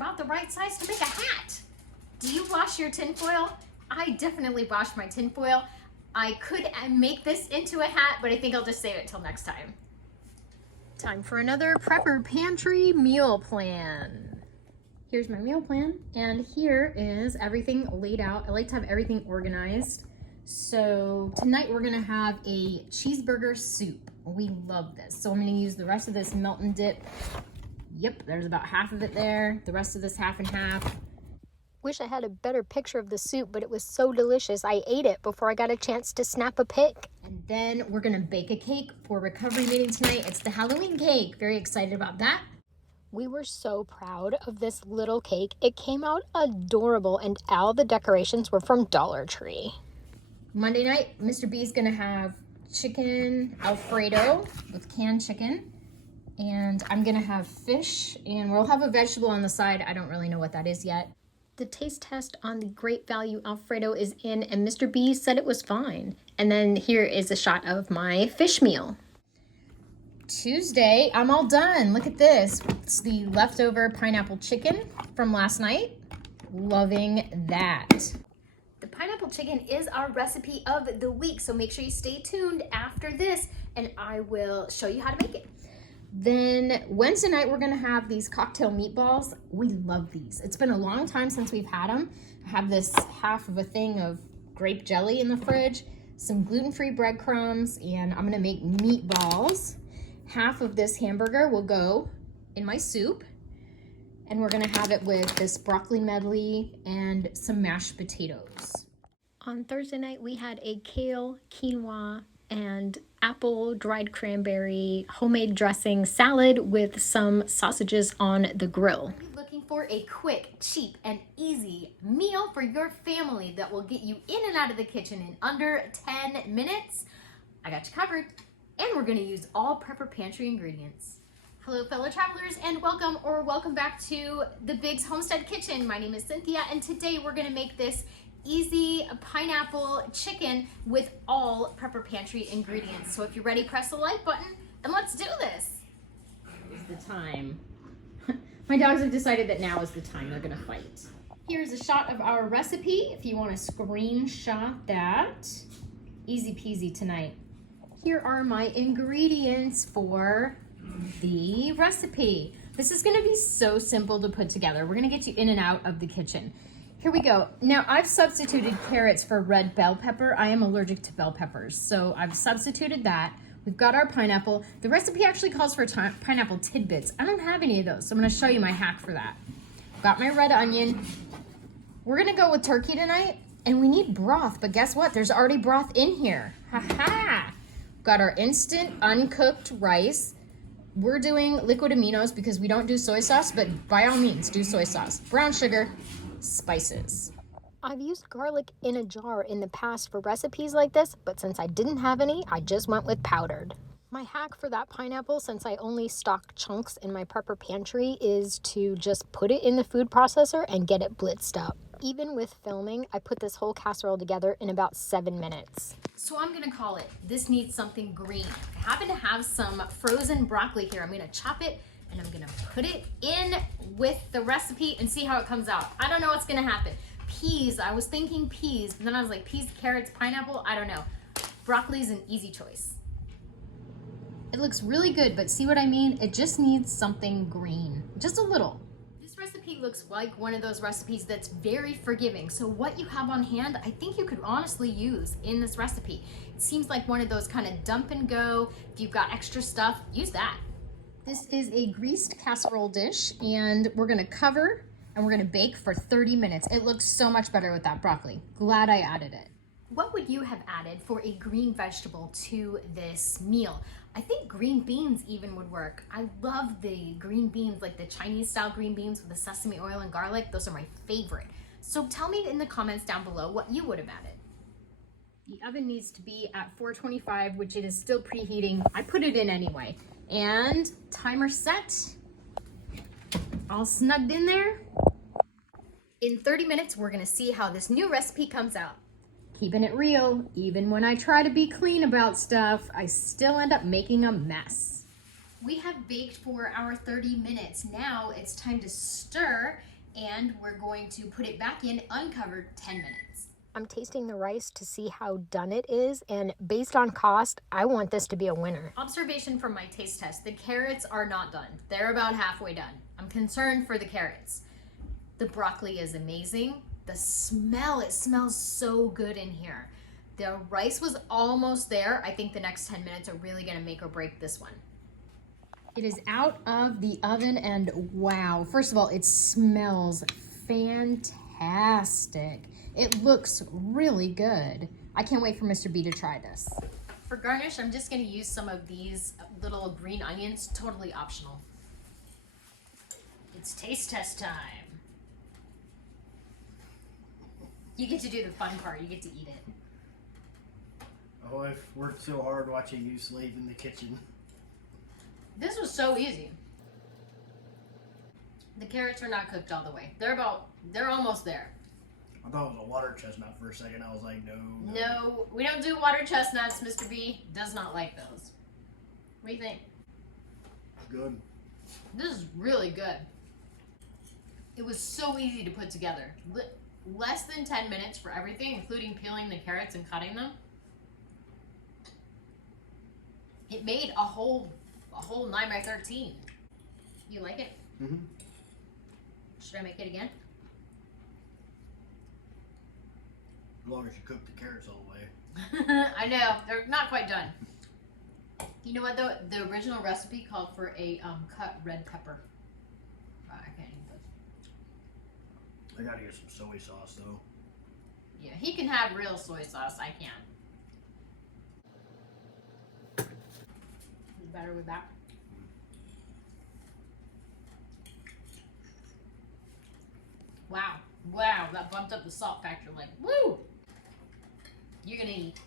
about the right size to make a hat. Do you wash your tinfoil? I definitely wash my tinfoil. I could make this into a hat, but I think I'll just save it till next time. Time for another Prepper Pantry meal plan. Here's my meal plan, and here is everything laid out. I like to have everything organized. So tonight we're gonna have a cheeseburger soup. We love this. So I'm gonna use the rest of this melt and dip. Yep, there's about half of it there. The rest of this half and half. Wish I had a better picture of the soup, but it was so delicious. I ate it before I got a chance to snap a pic. And then we're gonna bake a cake for recovery meeting tonight. It's the Halloween cake. Very excited about that. We were so proud of this little cake. It came out adorable, and all the decorations were from Dollar Tree. Monday night, Mr. B's gonna have chicken Alfredo with canned chicken. And I'm gonna have fish, and we'll have a vegetable on the side. I don't really know what that is yet. The taste test on the Great Value Alfredo is in, and Mr. B said it was fine. And then here is a shot of my fish meal. Tuesday, I'm all done. Look at this. It's the leftover pineapple chicken from last night. Loving that. The pineapple chicken is our recipe of the week, so make sure you stay tuned after this, and I will show you how to make it. Then Wednesday night, we're gonna have these cocktail meatballs. We love these. It's been a long time since we've had them. I have this half of a thing of grape jelly in the fridge, some gluten-free breadcrumbs, and I'm gonna make meatballs. Half of this hamburger will go in my soup, and we're gonna have it with this broccoli medley and some mashed potatoes. On Thursday night, we had a kale, quinoa, and apple dried cranberry homemade dressing salad with some sausages on the grill. Looking for a quick, cheap, and easy meal for your family that will get you in and out of the kitchen in under 10 minutes? I got you covered. And we're gonna use all Prepper Pantry ingredients. Hello, fellow travelers, and welcome back to the Big's Homestead Kitchen. My name is Cynthia, and today we're gonna make this easy pineapple chicken with all Prepper Pantry ingredients. So if you're ready, press the like button and let's do this. It's the time. My dogs have decided that now is the time they're gonna fight. Here's a shot of our recipe if you want to screenshot that. Easy peasy tonight. Here are my ingredients for the recipe. This is gonna be so simple to put together. We're gonna get you in and out of the kitchen. Here we go. Now I've substituted carrots for red bell pepper. I am allergic to bell peppers, so I've substituted that. We've got our pineapple. The recipe actually calls for pineapple tidbits. I don't have any of those, so I'm gonna show you my hack for that. Got my red onion. We're gonna go with turkey tonight, and we need broth, but guess what? There's already broth in here. Ha-ha! Got our instant uncooked rice. We're doing liquid aminos because we don't do soy sauce, but by all means, do soy sauce. Brown sugar, spices. I've used garlic in a jar in the past for recipes like this, but since I didn't have any, I just went with powdered. My hack for that pineapple, since I only stock chunks in my Prepper Pantry, is to just put it in the food processor and get it blitzed up. Even with filming, I put this whole casserole together in about 7 minutes. So I'm gonna call it, this needs something green. I happen to have some frozen broccoli here. I'm gonna chop it and I'm gonna put it in with the recipe and see how it comes out. I don't know what's gonna happen. Peas, I was thinking peas, but then I was like, peas, carrots, pineapple, I don't know. Broccoli's an easy choice. It looks really good, but see what I mean? It just needs something green, just a little. This recipe looks like one of those recipes that's very forgiving. So what you have on hand, I think you could honestly use in this recipe. It seems like one of those kind of dump and go. If you've got extra stuff, use that. This is a greased casserole dish, and we're gonna cover and we're gonna bake for 30 minutes. It looks so much better with that broccoli. Glad I added it. What would you have added for a green vegetable to this meal? I think green beans even would work. I love the green beans, like the Chinese style green beans with the sesame oil and garlic. Those are my favorite. So tell me in the comments down below what you would have added. The oven needs to be at 425, which it is still preheating. I put it in anyway. And timer set, all snugged in there. In 30 minutes, we're gonna see how this new recipe comes out. Keeping it real, even when I try to be clean about stuff, I still end up making a mess. We have baked for our 30 minutes. Now it's time to stir and we're going to put it back in uncovered 10 minutes. I'm tasting the rice to see how done it is, and based on cost, I want this to be a winner. Observation from my taste test, the carrots are not done. They're about halfway done. I'm concerned for the carrots. The broccoli is amazing. The smell, it smells so good in here. The rice was almost there. I think the next 10 minutes are really gonna make or break this one. It is out of the oven and wow, first of all, it smells fantastic. It looks really good. I can't wait for Mr. B to try this. For garnish, I'm just gonna use some of these little green onions, totally optional. It's taste test time. You get to do the fun part, you get to eat it. Oh, I've worked so hard watching you slave in the kitchen. This was so easy. The carrots are not cooked all the way. They're almost there. I thought it was a water chestnut for a second. I was like, no. No, we don't do water chestnuts. Mr. B does not like those. What do you think? Good. This is really good. It was so easy to put together. Less than 10 minutes for everything, including peeling the carrots and cutting them. It made a whole 9x13. You like it? Mm-hmm. Should I make it again? As long as you cook the carrots all the way. I know, they're not quite done. You know what though? The original recipe called for a cut red pepper. I can't eat those. I gotta get some soy sauce though. Yeah, he can have real soy sauce. I can't. Better with that. Wow. Wow, that bumped up the salt factor like, woo! You're gonna eat.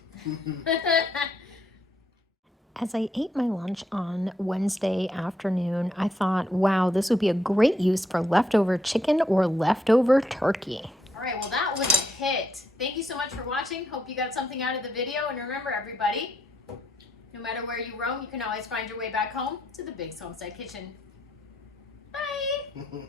As I ate my lunch on Wednesday afternoon, I thought, wow, this would be a great use for leftover chicken or leftover turkey. All right, well, that was a hit. Thank you so much for watching. Hope you got something out of the video. And remember, everybody, no matter where you roam, you can always find your way back home to the Big's Homestead Kitchen. Bye!